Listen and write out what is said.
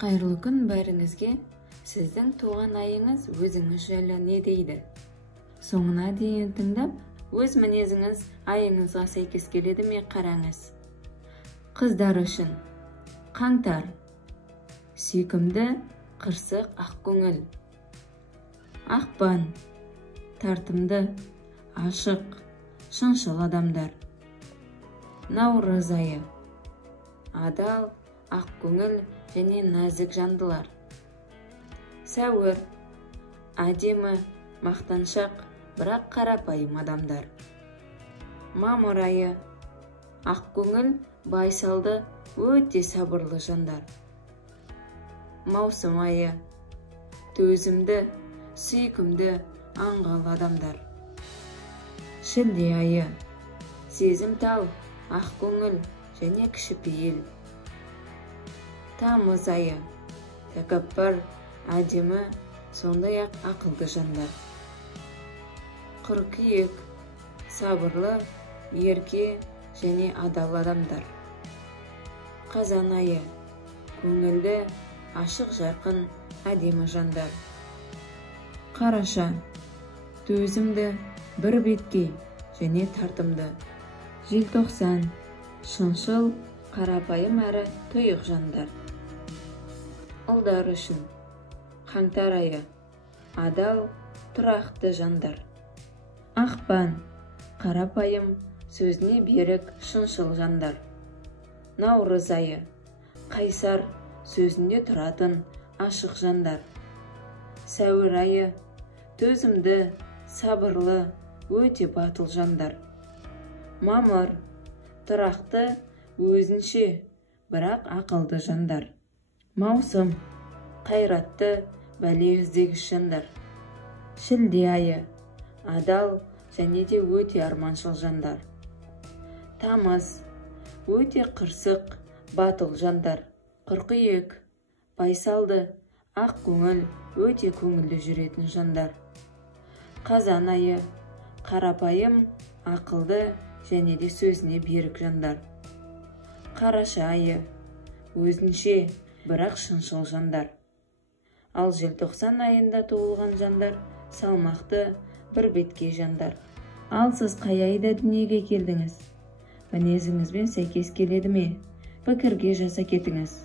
Қайырлы күн бәріңізге. Сіздің туған айыңыз өзіңіз жайлы не дейді? Соңына дейін тыңдап, өз мінезіңіз айыңызға сәйкес келеді ме қараңыз. Қыздар үшін қаңтар, сүйкімді, қырсық, ақкөңіл. Ақпан, тартымды, ашық, шыншыл адамдар. Наурыз айы, адал, ақкөңіл және нәзік жандылар. Сәуір, әдемі, мақтаншақ, бірақ қарапайым адамдар. Мамыр айы, ақкөңіл, байсалды, өте сабырлы жандар. Маусым айы, төзімді, сүйкімді, аңғал адамдар. Шілде айы, сезімтал, ақкөңіл және кішіпейіл. Тамыз айы, тәкаппар, әдемі, сондай-ақ ақылды жандар. Қыркүйек, сабырлы, ерке және адал адамдар. Қазан айы, көңілді, ашық жарқын, әдемі жандар. Қараша, төзімді, бір беткей және тартымды. Желтоқсан, шыншыл, қарапайым әрі тұйық жандар. Ұлдар үшін қаңтар айы, адал, тұрақты жандар. Ақпан, қарапайым, сөзіне берік, шыншыл жандар. Наурыз айы, қайсар, сөзінде тұратын, ашық жандар. Сәуір айы, төзімді, сабырлы, өте батыл жандар. Мамыр, тұрақты, өзінше, бірақ ақылды жандар. Маусым, қайратты, бәле іздегіш жандар. Шілде айы, адал және де өте арманшыл жандар. Тамыз, өте қырсық, батыл жандар. Қыркүйек, байсалды, ақ көңіл, өте көңілді жүретін жандар. Қазан айы, қарапайым, ақылды және де сөзіне берік жандар. Қараша айы, өзінше, бірақ шыншыл жандар. Ал желтоқсан айында туылған жандар салмақты, бір беткей жандар. Ал сіз қай айда дүниеге келдіңіз? Мінезіңізбен сәйкес келеді ме? Пікірге жаза кетіңіз.